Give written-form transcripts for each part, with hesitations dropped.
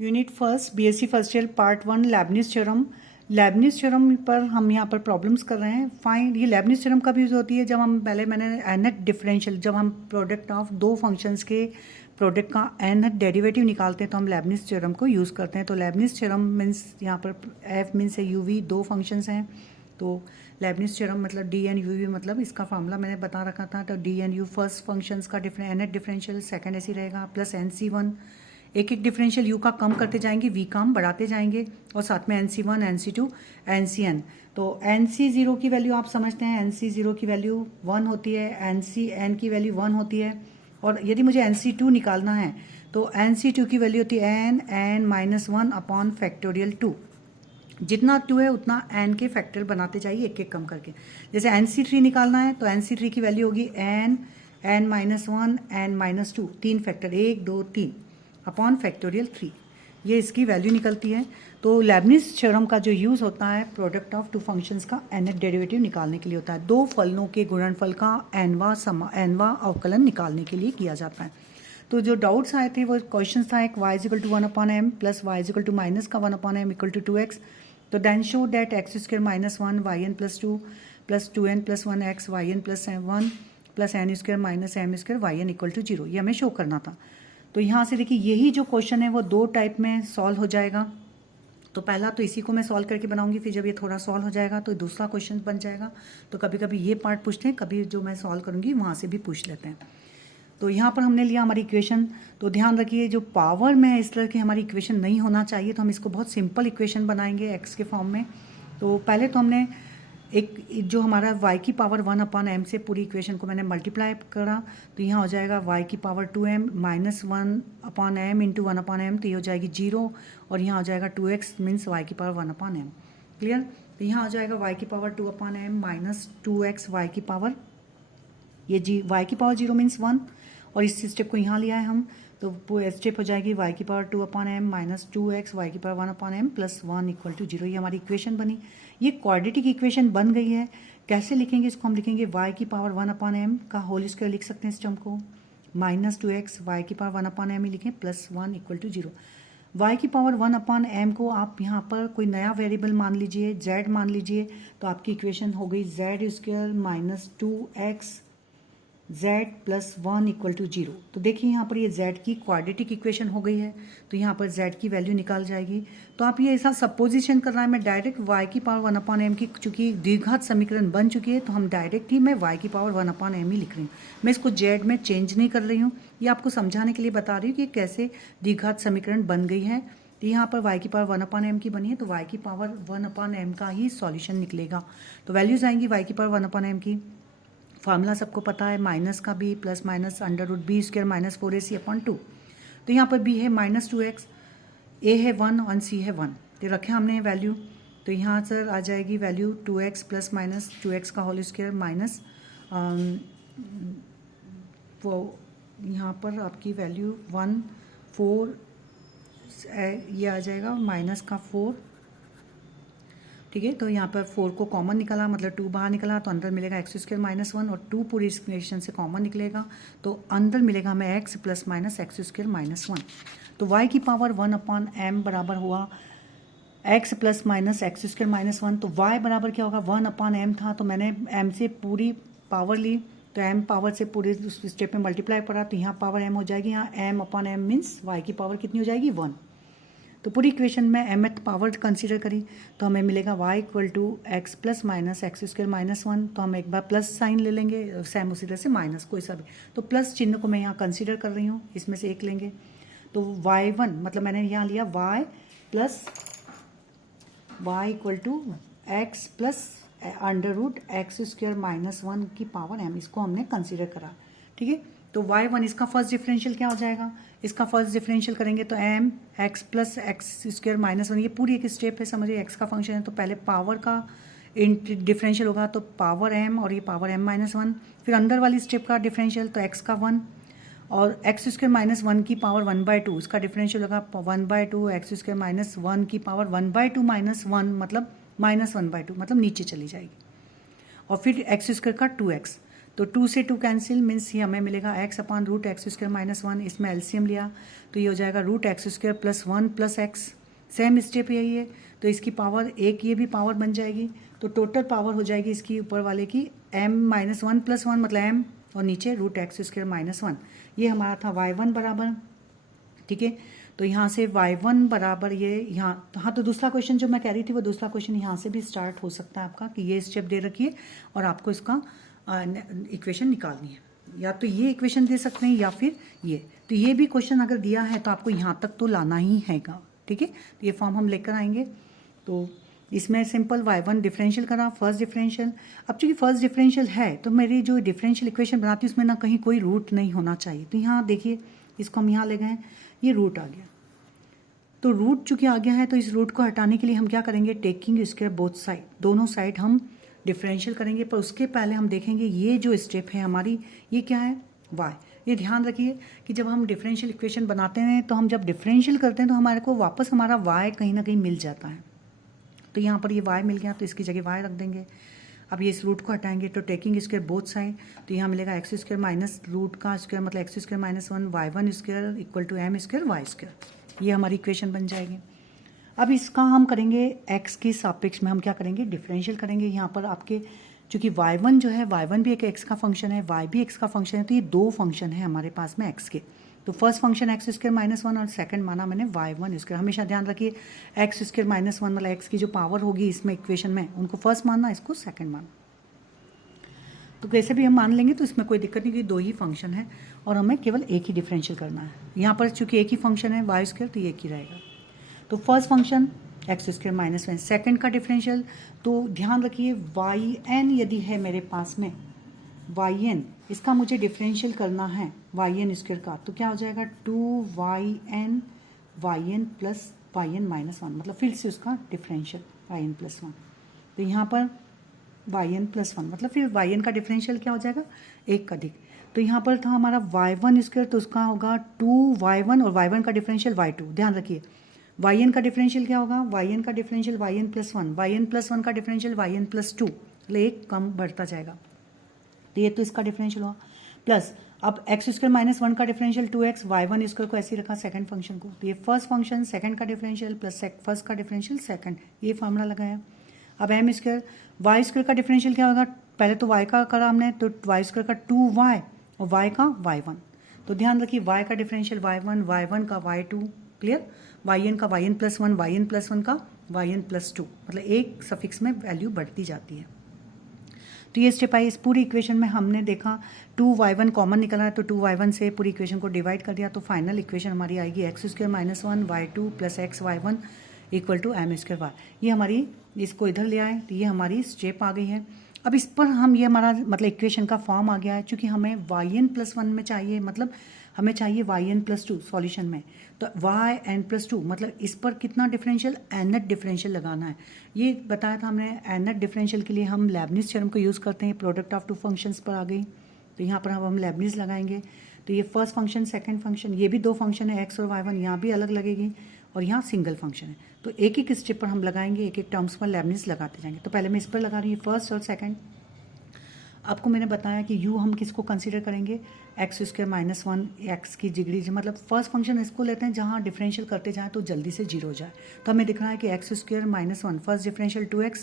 Unit first BSc first year part 1 Lebanese theorem पर हम यहाँ पर प्रॉब्लम्स कर रहे हैं। फाइंड ये लेबनिज थ्योरम कब यूज़ होती है, जब हम मैंने nth डिफरेंशियल, जब हम प्रोडक्ट ऑफ दो फंक्शंस के प्रोडक्ट का nth डेरिवेटिव निकालते हैं तो हम लेबनिज थ्योरम को यूज़ करते हैं। तो लेबनिज थ्योरम मीन्स यहाँ पर एफ मीन्स है यूवी, दो फंक्शंस हैं तो लेबनिज थ्योरम मतलब डी एन यू वी, मतलब इसका फार्मूला मैंने बता रखा था। तो D N U first functions का nth डिफरेंशियल, सेकंड ऐसी रहेगा, प्लस एन सी वन, एक एक डिफरेंशियल यू का कम करते जाएंगे, वी का हम बढ़ाते जाएंगे, और साथ में NC1, NC2, NCN। तो NC0 की वैल्यू आप समझते हैं, NC0 की वैल्यू 1 होती है, NCN की वैल्यू 1 होती है, और यदि मुझे NC2 निकालना है तो NC2 की वैल्यू होती है n(n-1) अपॉन फैक्टोरियल 2। जितना 2 है उतना n के फैक्टर बनाते जाइए एक एक कम करके। जैसे NC3 निकालना है तो NC3 की वैल्यू होगी n(n-1) n-2, 3 factor 1 2 3 upon factorial 3, ये इसकी वैल्यू निकलती है। तो लेबनिज थ्योरम का जो यूज़ होता है प्रोडक्ट ऑफ टू फंक्शंस का nth डेरिवेटिव निकालने के लिए होता है। दो फलनों के गुणनफल का nवां अवकलन निकालने के लिए किया जाता है। तो जो डाउट्स आए थे वो क्वेश्चन था, एक y=1/m प्लस y माइनस का 1/m = 2x। तो then show that x² -1 yn + 2 plus 2n + 1x yn + 1 plus n² minus m² yn = 0, ये हमें शो करना था। तो यहाँ से देखिए यही जो क्वेश्चन है वो दो टाइप में सॉल्व हो जाएगा। तो पहला तो इसी को मैं सॉल्व करके बनाऊंगी, फिर जब ये थोड़ा सॉल्व हो जाएगा तो दूसरा क्वेश्चन बन जाएगा। तो कभी कभी ये पार्ट पूछते हैं, कभी जो मैं सॉल्व करूंगी वहाँ से भी पूछ लेते हैं। तो यहाँ पर हमने लिया हमारी इक्वेशन। तो ध्यान रखिए जो पावर में है इस तरह की हमारी इक्वेशन नहीं होना चाहिए, तो हम इसको बहुत सिंपल इक्वेशन बनाएंगे एक्स के फॉर्म में। तो पहले तो हमने एक जो हमारा y⁴ से पूरी इक्वेशन को मैंने मल्टीप्लाई करा, तो यहाँ हो जाएगा y⁴2m -1/m इंटू 1/m, तो ये हो जाएगी 0, और यहाँ हो जाएगा 2x मीन्स y⁴1/m। क्लियर। तो यहाँ हो जाएगा y⁴2/m माइनस 2x y⁴, ये y⁴0 मीन्स 1, और इस स्टेप को यहाँ लिया है हम, तो स्टेप हो जाएगी y⁴2/m minus 2x y⁴1/m plus 1 = 0। ये हमारी इक्वेशन बनी। ये क्वाड्रेटिक इक्वेशन बन गई है। कैसे लिखेंगे इसको, हम लिखेंगे y⁴1/m का होल स्क्वायर लिख सकते हैं इस टर्म को, माइनस 2x y⁴1/m ही लिखें प्लस 1 = 0। y⁴1/m को आप यहाँ पर कोई नया वेरिएबल मान लीजिए, z मान लीजिए, तो आपकी इक्वेशन हो गई z² minus 2x z plus 1 = 0। तो देखिए यहाँ पर ये z की क्वाड्रेटिक इक्वेशन हो गई है, तो यहाँ पर z की वैल्यू निकाल जाएगी। तो आप ये ऐसा सपोजिशन कर रहा है, मैं डायरेक्ट y⁴1/m की, चूंकि द्विघात समीकरण बन चुकी है तो हम डायरेक्ट ही मैं y⁴1/m ही लिख रही हूँ, मैं इसको z में चेंज नहीं कर रही हूँ। ये आपको समझाने के लिए बता रही हूँ कि कैसे द्विघात समीकरण बन गई है। तो यहाँ पर y⁴1/m की बनी है, तो y⁴1/m का ही सॉल्यूशन निकलेगा। तो वैल्यूज आएंगी y⁴1/m की। फार्मूला सबको पता है, माइनस का b plus minus √b² minus 4ac/2। तो यहाँ पर b है -2x, a है 1 और c है 1, तो रखे हमने वैल्यू। तो यहाँ सर आ जाएगी value 2x plus minus 2x का होल स्क्वायर माइनस वो यहाँ पर आपकी वैल्यू 1 4 ये आ जाएगा माइनस का 4, ठीक है। तो यहाँ पर 4 को कॉमन निकाला, मतलब 2 बाहर निकला, तो अंदर मिलेगा x² - 1, और 2 पूरी इक्वेशन से कॉमन निकलेगा, तो अंदर मिलेगा हमें x प्लस माइनस x² - 1। तो y⁴1/m बराबर हुआ x प्लस माइनस x² - 1। तो y बराबर क्या होगा, 1/m था, तो मैंने m से पूरी पावर ली, तो m पावर से पूरे स्टेप में मल्टीप्लाई करा, तो यहाँ पावर m हो जाएगी, यहाँ m/m मीन्स y की पावर कितनी हो जाएगी 1। तो पूरी इक्वेशन में mth पावर कंसीडर करी, तो हमें मिलेगा y = x plus minus x² - 1। तो हम एक बार प्लस साइन ले लेंगे, सेम उसी तरह से माइनस कोई सा भी, तो प्लस चिन्ह को मैं यहाँ कंसीडर कर रही हूँ, इसमें से एक लेंगे। तो y1 मतलब मैंने यहाँ लिया y = x प्लस √x² - 1 की पावर m, इसको हमने कंसीडर करा, ठीक है। तो y1 इसका फर्स्ट डिफरेंशियल क्या हो जाएगा, इसका फर्स्ट डिफरेंशियल करेंगे तो m x प्लस x² - 1, ये पूरी एक स्टेप है, समझिए x का फंक्शन है, तो पहले पावर का डिफरेंशियल होगा, तो पावर m और ये पावर m - 1, फिर अंदर वाली स्टेप का डिफरेंशियल, तो x का 1 और x² - 1 की पावर 1/2, इसका डिफरेंशियल होगा 1/2 x² - 1 की पावर 1/2 - 1 मतलब -1/2, मतलब नीचे चली जाएगी, और फिर x² का 2x, तो 2 से 2 कैंसिल मीन्स ये हमें मिलेगा x upon root x square minus 1, इसमें एलसीएम लिया तो ये हो जाएगा root x square plus 1 plus x, same step यही है, तो इसकी पावर एक ये भी पावर बन जाएगी, तो टोटल पावर हो जाएगी इसकी ऊपर वाले की m माइनस 1 प्लस 1 मतलब m और नीचे रूट एक्स स्क्वायर माइनस 1, ये हमारा था y1 बराबर, ठीक है। तो यहाँ से y1 बराबर ये यहाँ, हाँ तो दूसरा क्वेश्चन जो मैं कह रही थी वो दूसरा क्वेश्चन यहाँ से भी स्टार्ट हो सकता है आपका कि ये स्टेप दे रखी है और आपको इसका इक्वेशन निकालनी है, या तो ये इक्वेशन दे सकते हैं या फिर ये, तो ये भी क्वेश्चन अगर दिया है तो आपको यहाँ तक तो लाना ही हैगा, ठीक है। तो ये फॉर्म हम लेकर आएंगे। तो इसमें सिंपल y1 डिफरेंशियल करा, फर्स्ट डिफरेंशियल, अब चूंकि फर्स्ट डिफरेंशियल है तो मेरी जो डिफरेंशियल इक्वेशन बनाती है उसमें ना कहीं कोई रूट नहीं होना चाहिए, तो यहाँ देखिए इसको हम यहाँ ले गए, ये रूट आ गया, तो रूट चूंकि आ गया है तो इस रूट को हटाने के लिए हम क्या करेंगे, टेकिंग स्क्वायर बोथ साइड, दोनों साइड हम डिफरेंशियल करेंगे, पर उसके पहले हम देखेंगे ये जो स्टेप है हमारी ये क्या है, y। ये ध्यान रखिए कि जब हम डिफरेंशियल इक्वेशन बनाते हैं तो हम जब डिफरेंशियल करते हैं तो हमारे को वापस हमारा y कहीं ना कहीं मिल जाता है, तो यहाँ पर ये y मिल गया तो इसकी जगह y रख देंगे। अब ये इस रूट को हटाएंगे तो टेकिंग स्क्वायर बोथ साइड, तो यहाँ मिलेगा एक्स स्क्वायर माइनस रूट का स्क्वायर मतलब x square minus 1 y1 square equal to m square y square, ये हमारी इक्वेशन बन जाएगी। अब इसका हम करेंगे x के सापेक्ष में हम क्या करेंगे, डिफरेंशियल करेंगे। यहाँ पर आपके चूंकि y1 जो है, y1 भी एक x का फंक्शन है, y भी x का फंक्शन है, तो ये दो फंक्शन है हमारे पास में x के, तो first function x square minus 1 और सेकंड माना मैंने y1 स्क्वायर। हमेशा ध्यान रखिए एक्स स्क्वायर माइनस 1 मतलब x की जो पावर होगी इसमें इक्वेशन में उनको फर्स्ट मानना, इसको सेकंड मानना, तो कैसे भी हम मान लेंगे तो इसमें कोई दिक्कत नहीं, क्योंकि दो ही फंक्शन है और हमें केवल एक ही डिफरेंशियल करना है। यहाँ पर चूंकि एक ही फंक्शन है y स्क्वायर तो ये एक ही रहेगा। तो first function x square minus 1, second का डिफरेंशियल, तो ध्यान रखिए yn यदि है मेरे पास में yn, इसका मुझे डिफरेंशियल करना है yn स्क्वायर का, तो क्या हो जाएगा 2yn प्लस yn माइनस 1, मतलब फिर से उसका डिफरेंशियल yn प्लस 1, तो यहाँ पर yn प्लस 1 मतलब फिर yn का डिफरेंशियल क्या हो जाएगा, एक का अधिक, तो यहाँ पर था हमारा y1 स्क्वायर तो उसका होगा 2y1 और y1 का डिफरेंशियल y2। ध्यान रखिए yn का डिफरेंशियल क्या होगा, yn का differential yn plus 1, yn plus 1 का डिफरेंशियल yn प्लस 2, मतलब एक कम बढ़ता जाएगा, तो ये तो इसका डिफरेंशियल हुआ। प्लस अब एक्स स्क्वायर माइनस 1 का डिफरेंशियल 2x, y1 स्क्वायर को ऐसे ही रखा सेकंड फंक्शन को, तो ये फर्स्ट फंक्शन सेकंड का डिफरेंशियल प्लस फर्स्ट का डिफरेंशियल सेकंड, ये फार्मूला लगाया। अब एम स्क्वायर वाई स्क्वायर का डिफरेंशियल क्या होगा, पहले तो y का करा हमने, तो वाई स्क्वायर का 2y और y का y1, तो ध्यान रखिए y का डिफरेंशियल y1, y1 का y2, क्लियर, yn का yn प्लस 1, yn प्लस 1 का yn प्लस 2, मतलब एक सफिक्स में वैल्यू बढ़ती जाती है। तो ये स्टेप आई, इस पूरी इक्वेशन में हमने देखा 2y1 कॉमन निकला है तो 2y1 से पूरी इक्वेशन को डिवाइड कर दिया, तो फाइनल इक्वेशन हमारी आएगी x square minus 1 y2 plus x y1 equal to M square Y. ये हमारी, इसको इधर ले आए तो ये हमारी स्टेप आ गई है। अब इस पर हम, ये हमारा मतलब इक्वेशन का फॉर्म आ गया है, चूंकि हमें yn प्लस 1 में चाहिए, मतलब हमें चाहिए yn प्लस 2 सॉल्यूशन में, तो yn प्लस 2 मतलब इस पर कितना डिफरेंशियल, nth डिफरेंशियल लगाना है। ये बताया था हमने, nth डिफरेंशियल के लिए हम लेबनिज थ्योरम को यूज़ करते हैं, प्रोडक्ट ऑफ टू फंक्शंस पर आ गई, तो यहाँ पर हम लेबनिज लगाएंगे, तो ये फर्स्ट फंक्शन सेकंड फंक्शन, ये भी दो फंक्शन है x और y1, यहाँ भी अलग लगेगी और यहाँ सिंगल फंक्शन है, तो एक एक स्टेप पर हम लगाएंगे, एक एक टर्म्स पर लेबनिज लगाते जाएंगे। तो पहले मैं इस पर लगा रही हूँ फर्स्ट और सेकंड। आपको मैंने बताया कि u हम किसको कंसीडर करेंगे, एक्स स्क्वायर माइनस 1 एक्स की डिग्री, मतलब फर्स्ट फंक्शन इसको लेते हैं जहाँ डिफरेंशियल करते जाएँ तो जल्दी से जीरो हो जाए। तो हमें दिख रहा है कि x square minus 1 first differential 2x,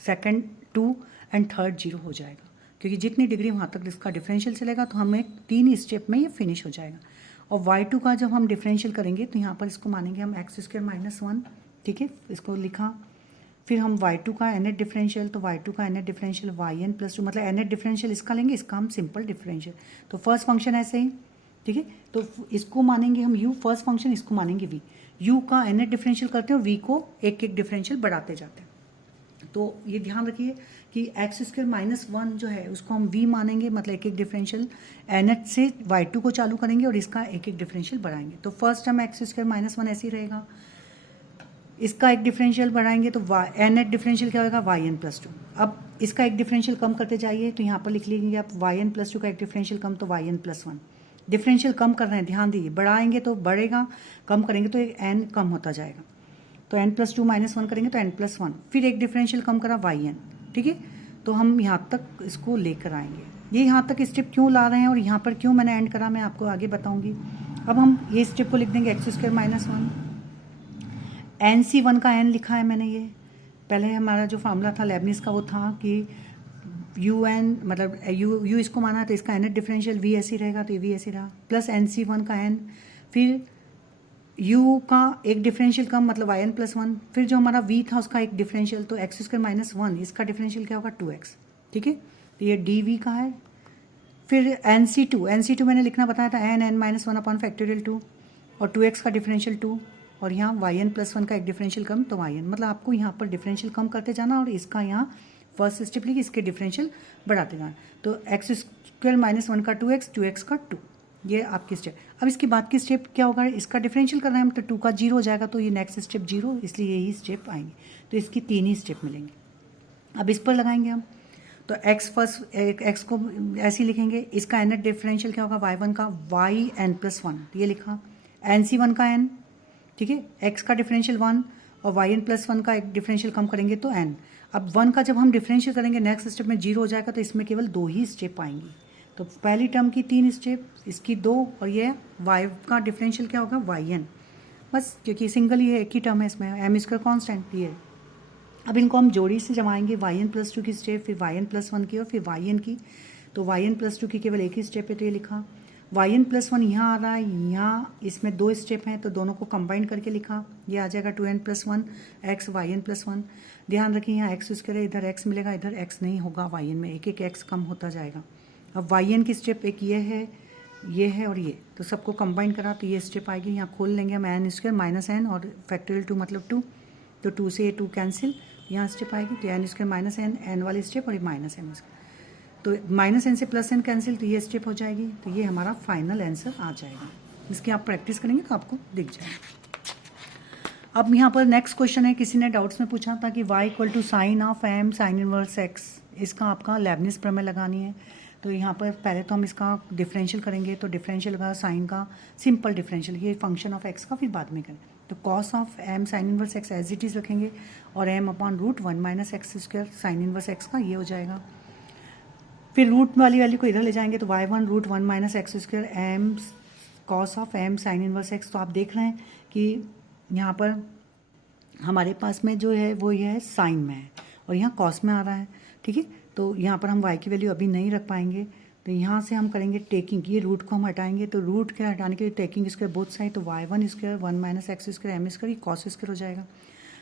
second 2 and third 0 हो जाएगा, क्योंकि जितनी डिग्री वहाँ तक इसका डिफरेंशियल चलेगा तो हमें 3 स्टेप में ये फिनिश हो जाएगा। और y2 का जब हम डिफरेंशियल करेंगे तो यहाँ पर इसको मानेंगे हम एक्स स्क्वायर माइनस 1, ठीक है, इसको लिखा, फिर हम y2 का nth डिफरेंशियल, तो y2 का nth डिफरेंशियल yn प्लस 2, मतलब nth डिफरेंशियल इसका लेंगे, इसका हम सिंपल डिफरेंशियल, तो फर्स्ट फंक्शन ऐसे ही, ठीक है, तो इसको मानेंगे हम u फर्स्ट फंक्शन, इसको मानेंगे v, u का nth डिफरेंशियल करते हैं और v को एक एक डिफरेंशियल बढ़ाते जाते हैं। तो ये ध्यान रखिए कि एक्स स्क्वायर माइनस 1 जो है उसको हम v मानेंगे, मतलब एक एक डिफरेंशियल nth से y2 को चालू करेंगे और इसका एक एक डिफरेंशियल बढ़ाएंगे। तो first term x square minus 1 ऐसे ही रहेगा, इसका एक डिफरेंशियल बढ़ाएंगे तो nth डिफरेंशियल क्या होगा, yn प्लस 2। अब इसका एक डिफरेंशियल कम करते जाइए, तो यहाँ पर लिख लीजिए आप yn प्लस 2 का एक डिफरेंशियल कम तो yn प्लस 1, डिफरेंशियल कम कर रहे हैं, ध्यान दीजिए, बढ़ाएंगे तो बढ़ेगा, कम करेंगे तो एक n कम होता जाएगा, तो n प्लस 2 माइनस 1 करेंगे तो n प्लस 1, फिर एक डिफरेंशियल कम करा yn, ठीक है, तो हम यहाँ तक इसको लेकर आएंगे, ये यहाँ तक स्टेप क्यों ला रहे हैं और यहाँ पर क्यों मैंने एंड करा मैं आपको आगे बताऊँगी। अब हम ये स्टेप को लिख देंगे x square minus one, N C one का एन लिखा है मैंने। ये पहले हमारा जो फार्मूला था लेबनिज़ का वो था कि यू एन मतलब यू इसको माना तो इसका एन डिफरेंशियल वी ऐसी रहेगा, तो ये वी ऐसी रहा, प्लस एन सी वन का एन, फिर u का एक डिफरेंशियल कम मतलब वाई एन प्लस वन, फिर जो हमारा v था उसका एक डिफरेंशियल, तो एक्स स्क्वायर माइनस वन इसका डिफरेंशियल क्या होगा 2x। ठीक है, तो ये डी वी का है। फिर एन सी टू मैंने लिखना बताया था N N minus one upon factorial 2 और 2x का डिफरेंशियल 2 और यहाँ वाई एन प्लस वन का एक डिफरेंशियल कम, तो वाई एन मतलब आपको यहाँ पर डिफरेंशियल कम करते जाना और इसका यहाँ फर्स्ट स्टेप लिखी इसके डिफरेंशियल बढ़ाते जाना। तो एक्स स्क्वायर माइनस वन का 2x का 2, ये आपकी स्टेप। अब इसके बाद की स्टेप क्या होगा, इसका डिफरेंशियल करना है मतलब 2 का 0 हो जाएगा, तो ये नेक्स्ट स्टेप 0, इसलिए यही स्टेप आएंगे। तो इसकी 3 ही स्टेप मिलेंगे। अब इस पर लगाएंगे हम, तो x फर्स्ट x को ऐसे ही लिखेंगे, इसका एन डिफरेंशियल क्या होगा वाई वन का वाई एन प्लस वन, ये लिखा, एन सी वन का n, ठीक है, x का डिफरेंशियल 1 और वाई एन प्लस वन का एक डिफरेंशियल कम करेंगे तो n। अब 1 का जब हम डिफरेंशियल करेंगे नेक्स्ट स्टेप में 0 हो जाएगा, तो इसमें केवल 2 ही स्टेप आएंगी। तो पहली टर्म की 3 स्टेप, इसकी 2 और ये y का डिफरेंशियल क्या होगा वाई एन, बस क्योंकि सिंगल ही है, एक ही टर्म है इसमें, एम स्क्वायर कॉन्स्टेंट ये। अब इनको हम जोड़ी से जमाएंगे, वाई एन प्लस 2 की स्टेप, फिर वाई एन प्लस 1 की और फिर वाई एन की। तो वाई एन प्लस 2 की केवल एक ही स्टेप है, तो ये लिखा। वाई एन प्लस 1 यहाँ आ रहा है, यहाँ इसमें 2 स्टेप हैं, तो दोनों को कंबाइन करके लिखा, ये आ जाएगा 2n plus 1 x Y N plus 1। ध्यान रखिए यहाँ एक्स यूज़ करें, इधर एक्स मिलेगा, इधर एक्स नहीं होगा, वाई एन में एक एक एक्स कम होता जाएगा। अब वाई एन की स्टेप एक ये है और ये, तो सबको कंबाइन करा तो ये स्टेप आएगी। यहाँ खोल लेंगे हम एन स्क्वायर माइनस एन और फैक्टोरियल 2 मतलब 2, तो 2 से ये 2 कैंसिल, यहाँ स्टेप आएगी, तो N square minus N, N वाली स्टेप और ये माइनस एन, तो माइनस एन से प्लस एन कैंसिल, तो ये स्टेप हो जाएगी। तो ये हमारा फाइनल आंसर आ जाएगा। इसकी आप प्रैक्टिस करेंगे तो आपको दिख जाएगा। अब यहाँ पर नेक्स्ट क्वेश्चन है, किसी ने डाउट्स में पूछा था कि y equal to sine of m sine inverse x, इसका आपका लेबनिज़ प्रमेय लगानी है। तो यहाँ पर पहले तो हम इसका डिफरेंशियल करेंगे, तो डिफरेंशियल लगा साइन का सिंपल डिफरेंशियल, ये फंक्शन ऑफ x का फिर बाद में करें। तो cos of m sine inverse x as it is रखेंगे और m upon root 1 minus x square sine inverse x का ये हो जाएगा। फिर रूट वाली वैल्यू को इधर ले जाएंगे, तो Y one root 1 minus x square M cos of m sine inverse x। तो आप देख रहे हैं कि यहाँ पर हमारे पास में जो है वो ये है साइन में है और यहाँ कॉस में आ रहा है, ठीक है। तो यहाँ पर हम y की वैल्यू अभी नहीं रख पाएंगे, तो यहाँ से हम करेंगे टेकिंग, ये रूट को हम हटाएंगे, तो रूट के हटाने के लिए टेकिंग स्क्वायर बोथ साइड, तो Y one square 1 minus x square M square cos square हो जाएगा।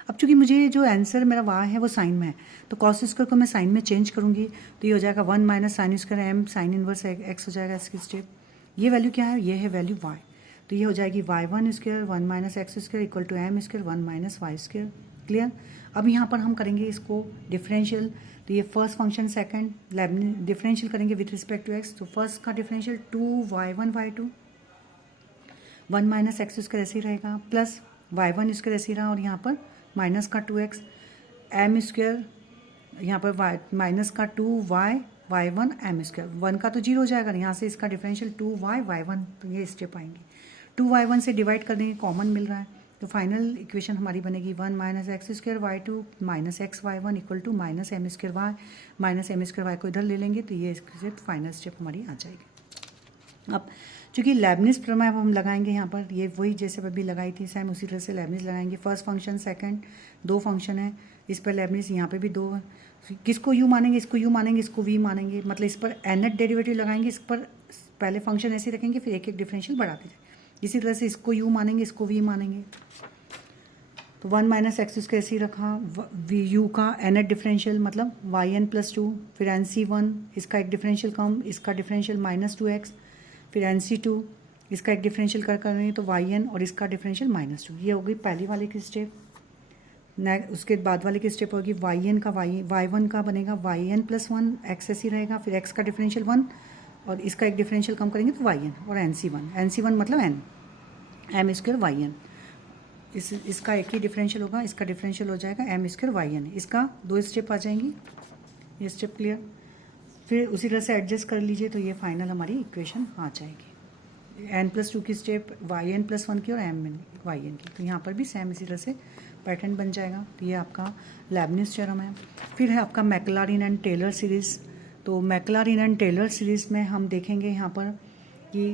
अब चूंकि मुझे जो आंसर मेरा वाह है वो साइन में है, तो कॉस स्क्वायर को मैं साइन में चेंज करूँगी, तो ये हो जाएगा 1 minus sine square M sine inverse x हो जाएगा इसकी स्टेप। ये वैल्यू क्या है, ये है वैल्यू y, तो ये हो जाएगी Y one square 1 minus x square equal to M square 1 minus Y square. Clear. अब यहाँ पर हम करेंगे इसको डिफरेंशियल, तो ये फर्स्ट फंक्शन सेकंड डिफरेंशियल करेंगे विथ रिस्पेक्ट टू एक्स। तो फर्स्ट का differential 2y1y2 1 minus x square ऐसे ही रहेगा, प्लस y1 स्क्वायर ऐसे ही रहा और यहाँ पर माइनस का 2x एम स्क्वायर, यहाँ पर माइनस का 2y y1 एम स्क्वायर, 1 का तो 0 हो जाएगा, यहाँ से इसका डिफरेंशियल 2y y1, तो ये स्टेप आएंगे। 2y1 से डिवाइड कर देंगे, कॉमन मिल रहा है, तो फाइनल इक्वेशन हमारी बनेगी 1 minus x square y2 minus x y1 equal to minus M square y minus M square y को इधर ले लेंगे, तो ये फाइनल स्टेप हमारी आ जाएगी। अब चूँकि लेबनिज़ प्रमेय हम लगाएंगे यहाँ पर, ये वही जैसे अभी लगाई थी सेम उसी तरह से लेबनिज़ लगाएंगे। फर्स्ट फंक्शन सेकंड, 2 फंक्शन है, इस पर लेबनिज़ यहाँ पे भी 2 है, किसको यू मानेंगे, इसको यू मानेंगे, इसको वी मानेंगे, मतलब इस पर एनथ डेरिवेटिव लगाएंगे, इस पर पहले फंक्शन ऐसे रखेंगे फिर एक एक डिफरेंशियल बढ़ाते जाए। इसी तरह से इसको यू मानेंगे, इसको वी मानेंगे, तो 1 माइनस एक्स स्क्वायर ऐसे ही रखा, यू का एनथ डिफरेंशियल मतलब वाई एन प्लस 2, फिर एन सी वन इसका एक डिफरेंशियल कम, इसका डिफरेंशियल माइनस 2x, फिर एन सी टू इसका एक डिफरेंशियल कर रहे हैं तो वाई एन और इसका डिफरेंशियल -2। ये हो गई पहली वाले की स्टेप। उसके बाद वाले की स्टेप होगी वाई एन का वाई वन का बनेगा वाई एन प्लस 1 एक्स ऐसी रहेगा, फिर एक्स का डिफरेंशियल 1 और इसका एक डिफरेंशियल कम करेंगे तो वाई एन और एन सी वन मतलब N M square Y N, इसका एक ही डिफरेंशियल होगा, इसका डिफरेंशियल हो जाएगा एम स्क्वायर वाई एन, इसका 2 स्टेप आ जाएंगी। ये स्टेप क्लियर। फिर उसी तरह से एडजस्ट कर लीजिए, तो ये फाइनल हमारी इक्वेशन आ जाएगी। एन प्लस 2 की स्टेप वाई एन प्लस 1 की और एम एन वाई एन की, तो यहाँ पर भी सेम इसी तरह से पैटर्न बन जाएगा। तो ये आपका लेबनिज़ थ्योरम है। फिर है आपका मैक्लॉरिन एंड टेलर सीरीज़, तो मैक्लारिन एंड टेलर सीरीज़ में हम देखेंगे यहाँ पर कि